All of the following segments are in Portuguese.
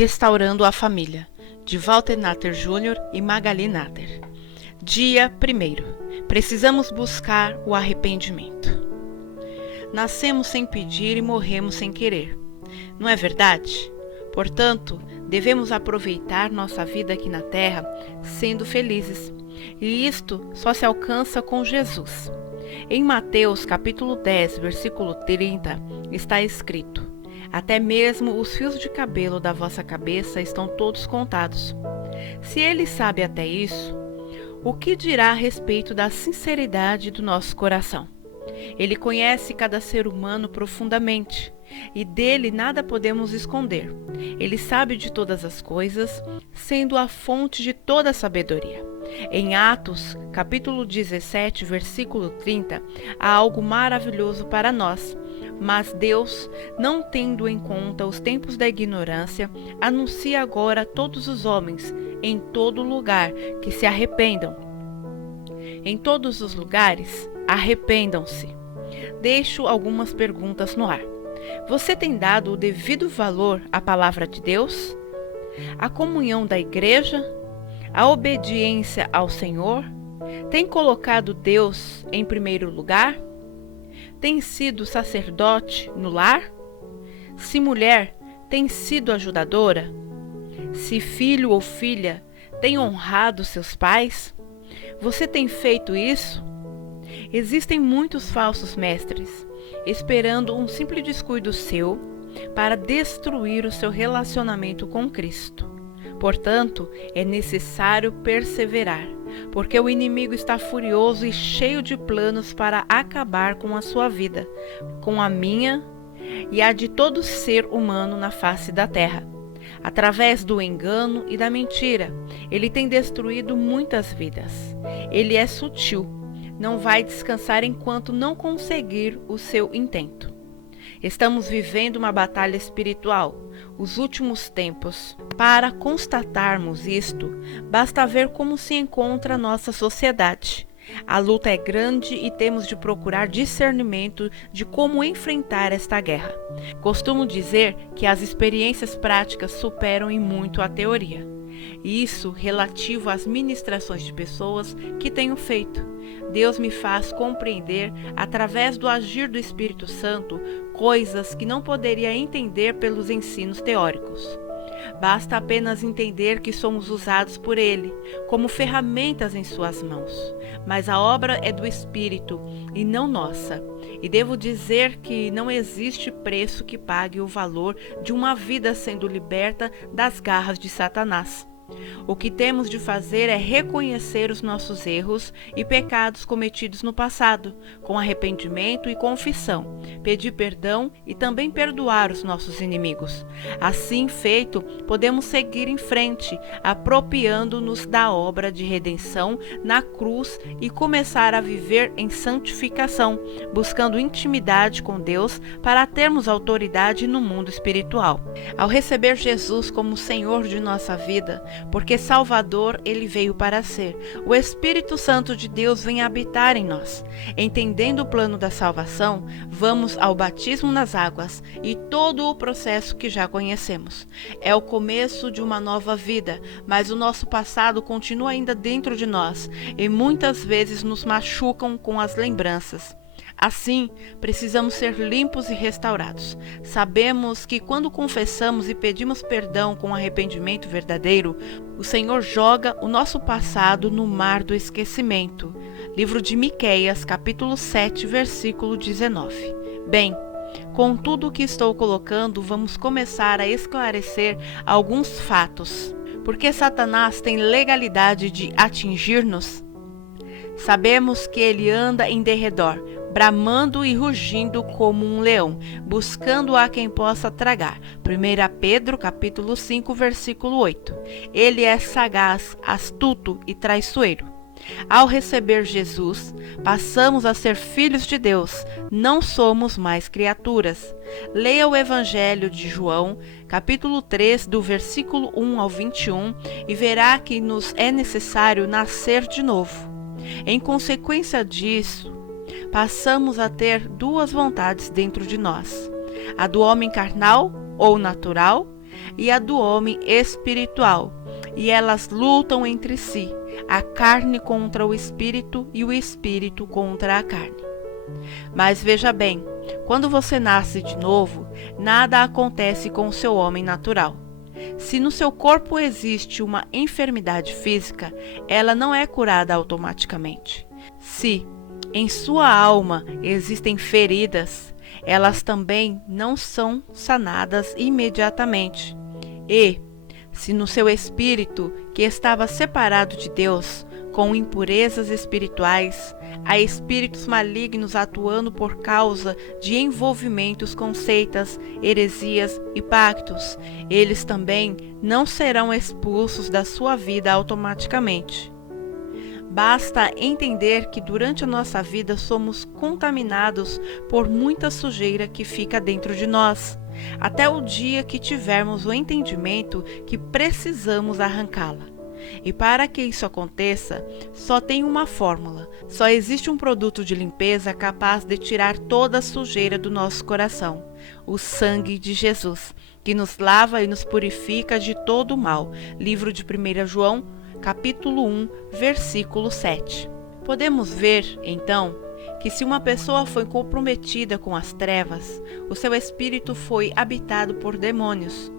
Restaurando a Família, de Walter Natter Jr. e Magali Natter. Dia 1. Precisamos buscar o arrependimento. Nascemos sem pedir e morremos sem querer. Não é verdade? Portanto, devemos aproveitar nossa vida aqui na Terra sendo felizes. E isto só se alcança com Jesus. Em Mateus capítulo 10, versículo 30, está escrito: até mesmo os fios de cabelo da vossa cabeça estão todos contados. Se ele sabe até isso, o que dirá a respeito da sinceridade do nosso coração? Ele conhece cada ser humano profundamente, e dele nada podemos esconder. Ele sabe de todas as coisas, sendo a fonte de toda a sabedoria. Em Atos, capítulo 17, versículo 30, há algo maravilhoso para nós. Mas Deus, não tendo em conta os tempos da ignorância, anuncia agora a todos os homens, em todo lugar, que se arrependam. Em todos os lugares, arrependam-se. Deixo algumas perguntas no ar. Você tem dado o devido valor à palavra de Deus? A comunhão da igreja? A obediência ao Senhor? Tem colocado Deus em primeiro lugar? Tem sido sacerdote no lar? Se mulher, tem sido ajudadora? Se filho ou filha, tem honrado seus pais? Você tem feito isso? Existem muitos falsos mestres, esperando um simples descuido seu para destruir o seu relacionamento com Cristo. Portanto, é necessário perseverar, porque o inimigo está furioso e cheio de planos para acabar com a sua vida, com a minha e a de todo ser humano na face da terra. Através do engano e da mentira, ele tem destruído muitas vidas. Ele é sutil, não vai descansar enquanto não conseguir o seu intento. Estamos vivendo uma batalha espiritual, os últimos tempos. Para constatarmos isto, basta ver como se encontra a nossa sociedade. A luta é grande e temos de procurar discernimento de como enfrentar esta guerra. Costumo dizer que as experiências práticas superam em muito a teoria. Isso relativo às ministrações de pessoas que tenho feito. Deus me faz compreender, através do agir do Espírito Santo, coisas que não poderia entender pelos ensinos teóricos. Basta apenas entender que somos usados por Ele, como ferramentas em suas mãos. Mas a obra é do Espírito e não nossa. E devo dizer que não existe preço que pague o valor de uma vida sendo liberta das garras de Satanás. O que temos de fazer é reconhecer os nossos erros e pecados cometidos no passado, com arrependimento e confissão, pedir perdão e também perdoar os nossos inimigos. Assim feito, podemos seguir em frente, apropriando-nos da obra de redenção na cruz e começar a viver em santificação, buscando intimidade com Deus para termos autoridade no mundo espiritual. Ao receber Jesus como Senhor de nossa vida, porque Salvador Ele veio para ser, o Espírito Santo de Deus vem habitar em nós. Entendendo o plano da salvação, vamos ao batismo nas águas e todo o processo que já conhecemos. É o começo de uma nova vida, mas o nosso passado continua ainda dentro de nós e muitas vezes nos machucam com as lembranças. Assim, precisamos ser limpos e restaurados. Sabemos que quando confessamos e pedimos perdão com arrependimento verdadeiro, o Senhor joga o nosso passado no mar do esquecimento. Livro de Miqueias, capítulo 7, versículo 19. Bem, com tudo o que estou colocando, vamos começar a esclarecer alguns fatos. Por que Satanás tem legalidade de atingir-nos? Sabemos que ele anda em derredor, bramando e rugindo como um leão, buscando a quem possa tragar. 1 Pedro, capítulo 5, versículo 8. Ele é sagaz, astuto e traiçoeiro. Ao receber Jesus, passamos a ser filhos de Deus, não somos mais criaturas. Leia o Evangelho de João, capítulo 3, do versículo 1 ao 21, e verá que nos é necessário nascer de novo. Em consequência disso, passamos a ter duas vontades dentro de nós: a do homem carnal ou natural e a do homem espiritual, e elas lutam entre si, a carne contra o espírito e o espírito contra a carne. Mas veja bem, quando você nasce de novo, nada acontece com o seu homem natural. Se no seu corpo existe uma enfermidade física, ela não é curada automaticamente. Se em sua alma existem feridas, elas também não são sanadas imediatamente. E, se no seu espírito, que estava separado de Deus, com impurezas espirituais, há espíritos malignos atuando por causa de envolvimentos com seitas, heresias e pactos, eles também não serão expulsos da sua vida automaticamente. Basta entender que durante a nossa vida somos contaminados por muita sujeira que fica dentro de nós, até o dia que tivermos o entendimento que precisamos arrancá-la. E para que isso aconteça, só tem uma fórmula, só existe um produto de limpeza capaz de tirar toda a sujeira do nosso coração: o sangue de Jesus, que nos lava e nos purifica de todo o mal. Livro de 1 João, capítulo 1, versículo 7. Podemos ver, então, que se uma pessoa foi comprometida com as trevas, o seu espírito foi habitado por demônios.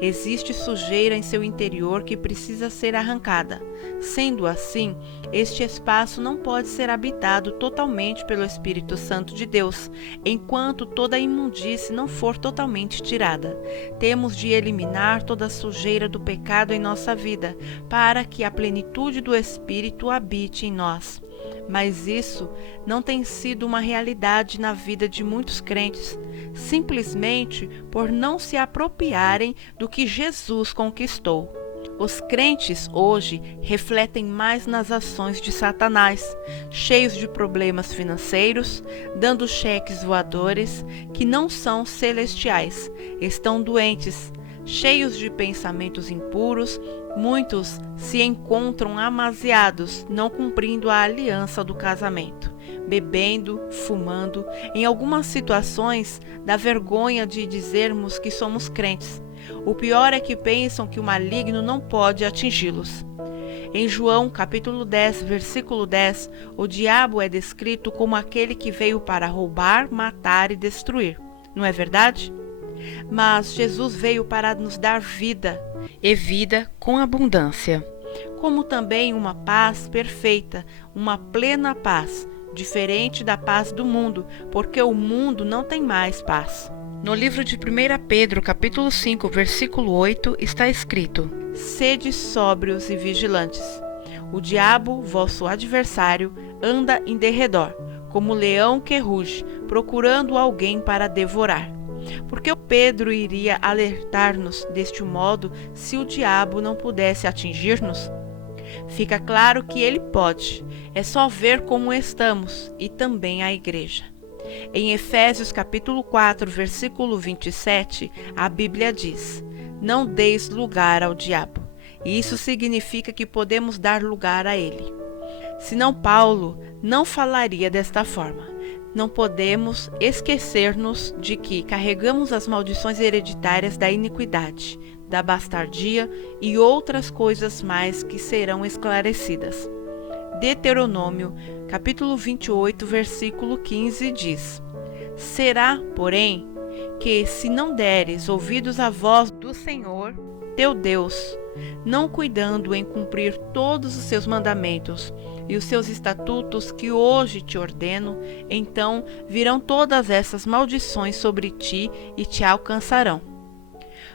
Existe sujeira em seu interior que precisa ser arrancada. Sendo assim, este espaço não pode ser habitado totalmente pelo Espírito Santo de Deus, enquanto toda a imundície não for totalmente tirada. Temos de eliminar toda a sujeira do pecado em nossa vida, para que a plenitude do Espírito habite em nós. Mas isso não tem sido uma realidade na vida de muitos crentes, simplesmente por não se apropriarem do que Jesus conquistou. Os crentes hoje refletem mais nas ações de Satanás, cheios de problemas financeiros, dando cheques voadores que não são celestiais, estão doentes, cheios de pensamentos impuros. Muitos se encontram amasiados, não cumprindo a aliança do casamento, bebendo, fumando. Em algumas situações, dá vergonha de dizermos que somos crentes. O pior é que pensam que o maligno não pode atingi-los. Em João, capítulo 10, versículo 10, o diabo é descrito como aquele que veio para roubar, matar e destruir. Não é verdade? Mas Jesus veio para nos dar vida, e vida com abundância, como também uma paz perfeita, uma plena paz, diferente da paz do mundo, porque o mundo não tem mais paz. No livro de 1 Pedro, capítulo 5, versículo 8, está escrito: Sede sóbrios e vigilantes. O diabo, vosso adversário, anda em derredor, como leão que ruge, procurando alguém para devorar. Porque Pedro iria alertar-nos deste modo se o diabo não pudesse atingir-nos? Fica claro que ele pode, é só ver como estamos, e também a igreja. Em Efésios capítulo 4, versículo 27, a Bíblia diz: Não deis lugar ao diabo. E isso significa que podemos dar lugar a ele. Senão Paulo não falaria desta forma. Não podemos esquecer-nos de que carregamos as maldições hereditárias da iniquidade, da bastardia e outras coisas mais que serão esclarecidas. Deuteronômio, capítulo 28, versículo 15 diz: Será, porém, que se não deres ouvidos à voz do Senhor, teu Deus, não cuidando em cumprir todos os seus mandamentos e os seus estatutos que hoje te ordeno, então virão todas essas maldições sobre ti e te alcançarão.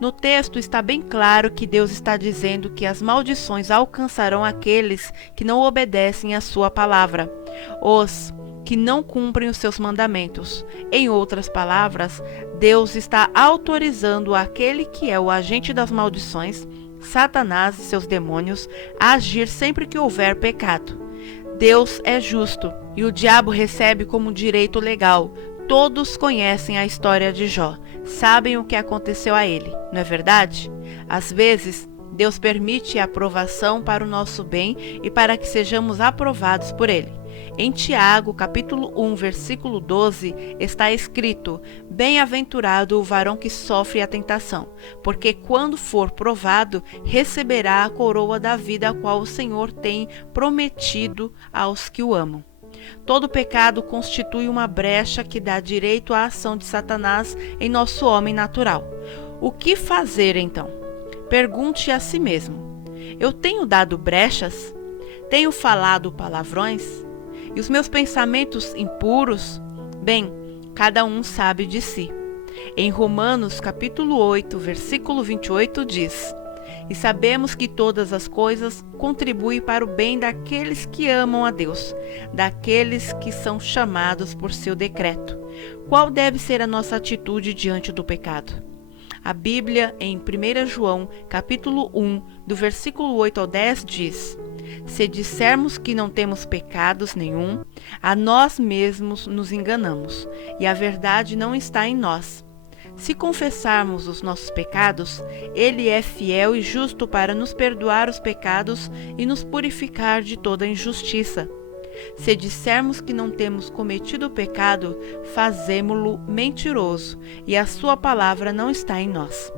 No texto está bem claro que Deus está dizendo que as maldições alcançarão aqueles que não obedecem à sua palavra, os que não cumprem os seus mandamentos. Em outras palavras, Deus está autorizando aquele que é o agente das maldições, Satanás e seus demônios, a agir sempre que houver pecado. Deus é justo e o diabo recebe como direito legal. Todos conhecem a história de Jó, sabem o que aconteceu a ele, não é verdade? Às vezes, Deus permite a aprovação para o nosso bem e para que sejamos aprovados por Ele. Em Tiago, capítulo 1, versículo 12, está escrito: Bem-aventurado o varão que sofre a tentação, porque quando for provado, receberá a coroa da vida a qual o Senhor tem prometido aos que o amam. Todo pecado constitui uma brecha que dá direito à ação de Satanás em nosso homem natural. O que fazer então? Pergunte a si mesmo: eu tenho dado brechas? Tenho falado palavrões? E os meus pensamentos impuros? Bem, cada um sabe de si. Em Romanos capítulo 8, versículo 28 diz: E sabemos que todas as coisas contribuem para o bem daqueles que amam a Deus, daqueles que são chamados por seu decreto. Qual deve ser a nossa atitude diante do pecado? A Bíblia, em 1 João, capítulo 1, do versículo 8 ao 10, diz: Se dissermos que não temos pecados nenhum, a nós mesmos nos enganamos, e a verdade não está em nós. Se confessarmos os nossos pecados, Ele é fiel e justo para nos perdoar os pecados e nos purificar de toda injustiça. Se dissermos que não temos cometido pecado, fazemo-lo mentiroso, e a sua palavra não está em nós.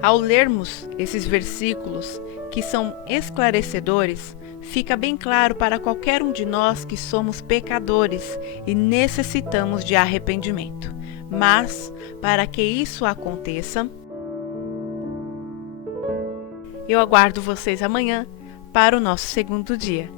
Ao lermos esses versículos, que são esclarecedores, fica bem claro para qualquer um de nós que somos pecadores e necessitamos de arrependimento. Mas, para que isso aconteça, eu aguardo vocês amanhã para o nosso segundo dia.